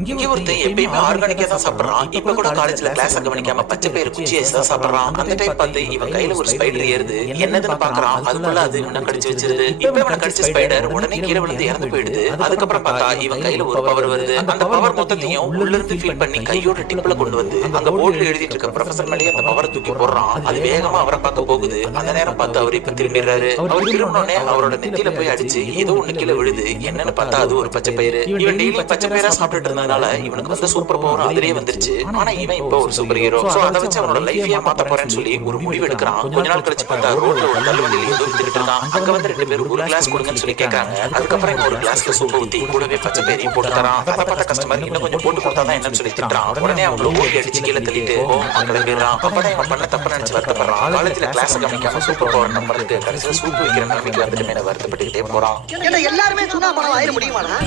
இங்க ஒருத்தன் எப்பயுமே ஆர்கானிக்கா தான் சாப்பிடுறான். இப்ப கூட காலேஜ்ல கிளாஸ் கவனிக்காம பச்சை பயிறு குச்சி தான் சாப்பிடுறான். அந்த டைம் பார்த்து இவன் கையில ஒரு ஸ்பைடர் ஏறுது. என்னதுன்னு பாக்குறான். அதுக்குள்ள அது இவனை கடிச்சு வச்சிருது. இப்ப இவனை கடிச்ச ஸ்பைடர் உடனே கீழே விழுந்து இறந்து போயிடுது. அதுக்கப்புறம் பார்த்தா இவன் கையில ஒரு பவர் வருது. அந்த பவர் மொத்தத்தையும் உள்ள இருந்து ஃபீல் பண்ணி கையோட டிப்ல கொண்டு வந்து அங்க போர்டுல எழுதிட்டு இருக்க ப்ரொஃபசர் மேலே அந்த பவர் தூக்கி போடுறான். அது வேகமா அவரை பார்க்க போகுது. அந்த நேரம் பார்த்து அவர் இப்ப திரும்பிடுறாரு. அவர் திரும்பினோடனே அவரோட நெத்தியில போய் அடிச்சு ஏதோ ஒண்ணு கீழே விழுது. என்னன்னு பார்த்தா அது ஒரு பச்சை பயிறு. இவன் டெய்லி பச்சை பயிரா சாப்பிட்டுட்டு இருந்ததுனால இவனுக்கு வந்து சூப்பர் பவர் அதிலேயே வந்துருச்சு. ஆனா இவன் இப்போ ஒரு சூப்பர் ஹீரோ. சோ அதை வச்சு அவனோட லைஃபையே மாத்த போறேன்னு சொல்லி ஒரு முடிவு எடுக்கிறான். கொஞ்ச நாள் கழிச்சு பார்த்தா ரோட்ல ஒரு தள்ளுவண்டியில ஏதோ வித்துட்டு இருக்கான். அங்க வந்து 2 பேர் ஒரு கிளாஸ் கொடுங்கன்னு சொல்லி கேட்கறாங்க. அதுக்கப்புறம் இவன் ஒரு கிளாஸ்ல சூப்பை ஊத்தி கூடவே பச்சை பயிரையும் போட்டு தரான். அதை பார்த்த கஸ்டமர் இன்னும் கொஞ்சம் போட்டு கொடுத்தாதான் என்னன்னு சொல்லி திட்டுறான். உடனே அவங்கள ஓடி அடிச்சு கீழே தள்ளிட்டு கிளம்பிடுறான். அப்பதான் இவன் பண்ண தப்பு நினைச்சு வருத்தப்படுறான். காலேஜ்ல கிளாஸ் கவனிக்காம சூப்பர் பவர் நம்பருக்கு கடைசியில சூப்பு வைக்கிற நிலைமைக்கு வந்துட்டு மேல வருத்தப்பட்டுக்கிட்டே போறான். எல்லாருமே சொன்னா பணம் ஆயிர முடியுமாடா?